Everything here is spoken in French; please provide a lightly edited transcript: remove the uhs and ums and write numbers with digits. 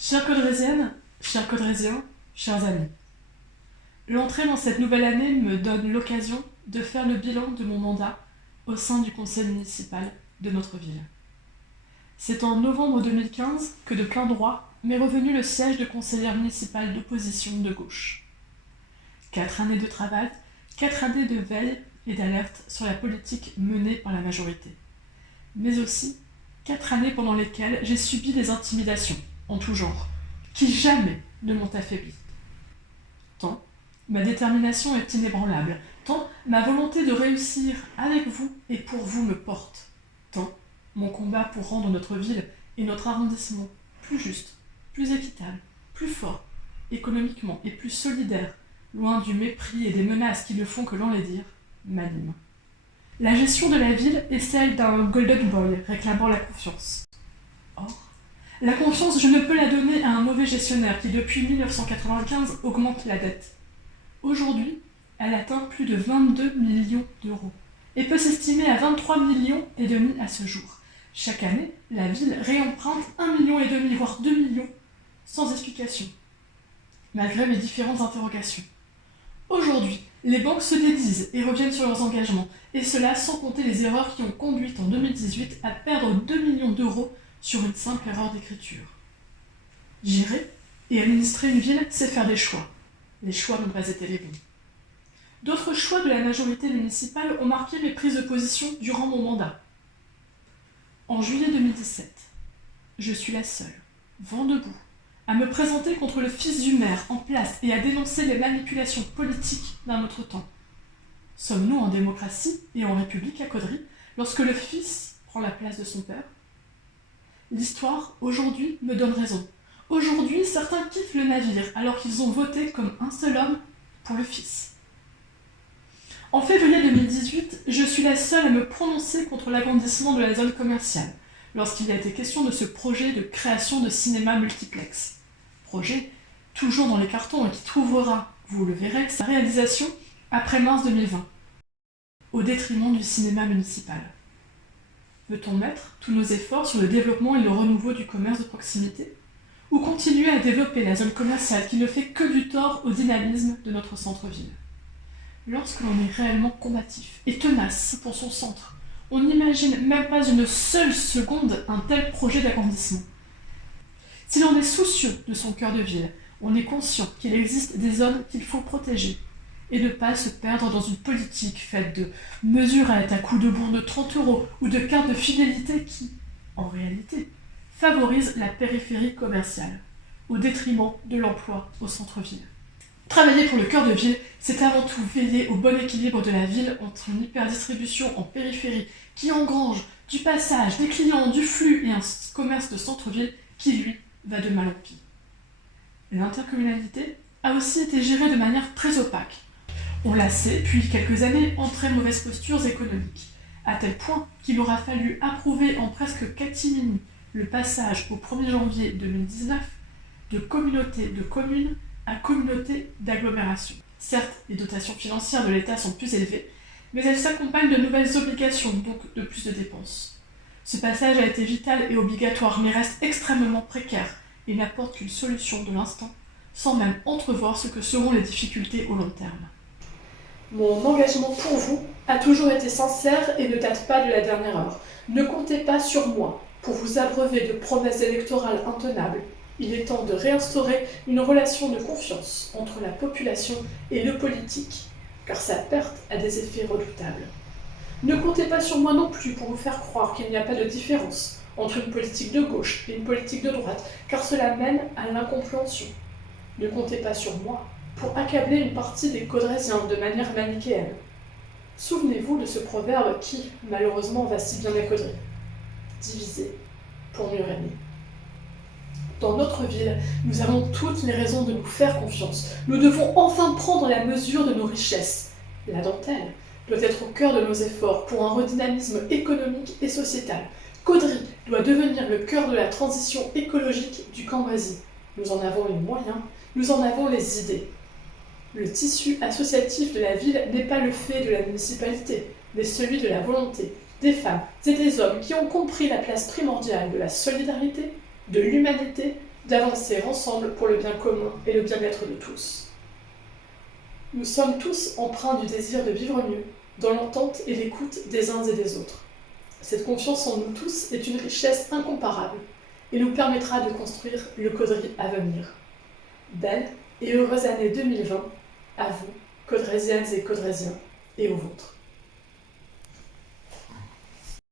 Chères Codrésiennes, chers Codrésiens, chers amis, l'entrée dans cette nouvelle année me donne l'occasion de faire le bilan de mon mandat au sein du conseil municipal de notre ville. C'est en novembre 2015 que de plein droit m'est revenu le siège de conseillère municipale d'opposition de gauche. 4 années de travail, 4 années de veille et d'alerte sur la politique menée par la majorité. Mais aussi 4 années pendant lesquelles j'ai subi des intimidations, en tout genre, qui jamais ne m'ont affaibli. Tant ma détermination est inébranlable, tant ma volonté de réussir avec vous et pour vous me porte, tant mon combat pour rendre notre ville et notre arrondissement plus juste, plus équitable, plus fort, économiquement et plus solidaire, loin du mépris et des menaces qui ne font que l'enlaidir, m'anime. La gestion de la ville est celle d'un golden boy réclamant la confiance. Or, la confiance, je ne peux la donner à un mauvais gestionnaire qui, depuis 1995, augmente la dette. Aujourd'hui, elle atteint plus de 22 millions d'euros et peut s'estimer à 23 millions et demi à ce jour. Chaque année, la ville réemprunte 1,5 million, voire 2 millions, sans explication, malgré mes différentes interrogations. Aujourd'hui, les banques se dédisent et reviennent sur leurs engagements, et cela sans compter les erreurs qui ont conduit en 2018 à perdre 2 millions d'euros sur une simple erreur d'écriture. Gérer et administrer une ville, c'est faire des choix. Les choix n'ont pas été les bons. D'autres choix de la majorité municipale ont marqué mes prises de position durant mon mandat. En juillet 2017, je suis la seule, vent debout, à me présenter contre le fils du maire en place et à dénoncer les manipulations politiques d'un autre temps. Sommes-nous en démocratie et en république à Caudry lorsque le fils prend la place de son père ? L'histoire, aujourd'hui, me donne raison. Aujourd'hui, certains quittent le navire alors qu'ils ont voté comme un seul homme pour le fils. En février 2018, je suis la seule à me prononcer contre l'agrandissement de la zone commerciale lorsqu'il a été question de ce projet de création de cinéma multiplex. Projet toujours dans les cartons et qui trouvera, vous le verrez, sa réalisation après mars 2020, au détriment du cinéma municipal. Veut-on mettre tous nos efforts sur le développement et le renouveau du commerce de proximité ? Ou continuer à développer la zone commerciale qui ne fait que du tort au dynamisme de notre centre-ville ? Lorsque l'on est réellement combatif et tenace pour son centre, on n'imagine même pas une seule seconde un tel projet d'agrandissement. Si l'on est soucieux de son cœur de ville, on est conscient qu'il existe des zones qu'il faut protéger et ne pas se perdre dans une politique faite de mesurettes à coups de bons de 30 € ou de cartes de fidélité qui, en réalité, favorisent la périphérie commerciale, au détriment de l'emploi au centre-ville. Travailler pour le cœur de ville, c'est avant tout veiller au bon équilibre de la ville entre une hyperdistribution en périphérie qui engrange du passage, des clients, du flux et un commerce de centre-ville qui, lui, va de mal en pis. L'intercommunalité a aussi été gérée de manière très opaque. On la sait depuis quelques années en très mauvaises postures économiques, à tel point qu'il aura fallu approuver en presque catimini le passage au 1er janvier 2019 de communauté de communes à communauté d'agglomération. Certes, les dotations financières de l'État sont plus élevées, mais elles s'accompagnent de nouvelles obligations, donc de plus de dépenses. Ce passage a été vital et obligatoire, mais reste extrêmement précaire et n'apporte qu'une solution de l'instant, sans même entrevoir ce que seront les difficultés au long terme. Mon engagement pour vous a toujours été sincère et ne date pas de la dernière heure. Ne comptez pas sur moi pour vous abreuver de promesses électorales intenables. Il est temps de réinstaurer une relation de confiance entre la population et le politique, car sa perte a des effets redoutables. Ne comptez pas sur moi non plus pour vous faire croire qu'il n'y a pas de différence entre une politique de gauche et une politique de droite, car cela mène à l'incompréhension. Ne comptez pas sur moi pour accabler une partie des Codrésiens de manière manichéenne. Souvenez-vous de ce proverbe qui, malheureusement, va si bien à Caudry. Diviser pour mieux régner. Dans notre ville, nous avons toutes les raisons de nous faire confiance. Nous devons enfin prendre la mesure de nos richesses. La dentelle doit être au cœur de nos efforts pour un redynamisme économique et sociétal. Caudry doit devenir le cœur de la transition écologique du Cambrésis. Nous en avons les moyens, nous en avons les idées. Le tissu associatif de la ville n'est pas le fait de la municipalité, mais celui de la volonté des femmes et des hommes qui ont compris la place primordiale de la solidarité, de l'humanité, d'avancer ensemble pour le bien commun et le bien-être de tous. Nous sommes tous empreints du désir de vivre mieux, dans l'entente et l'écoute des uns et des autres. Cette confiance en nous tous est une richesse incomparable et nous permettra de construire le Caudry à venir. Belle et heureuse année 2020 à vous, Caudrésiennes et Caudrésiens, et aux vôtres.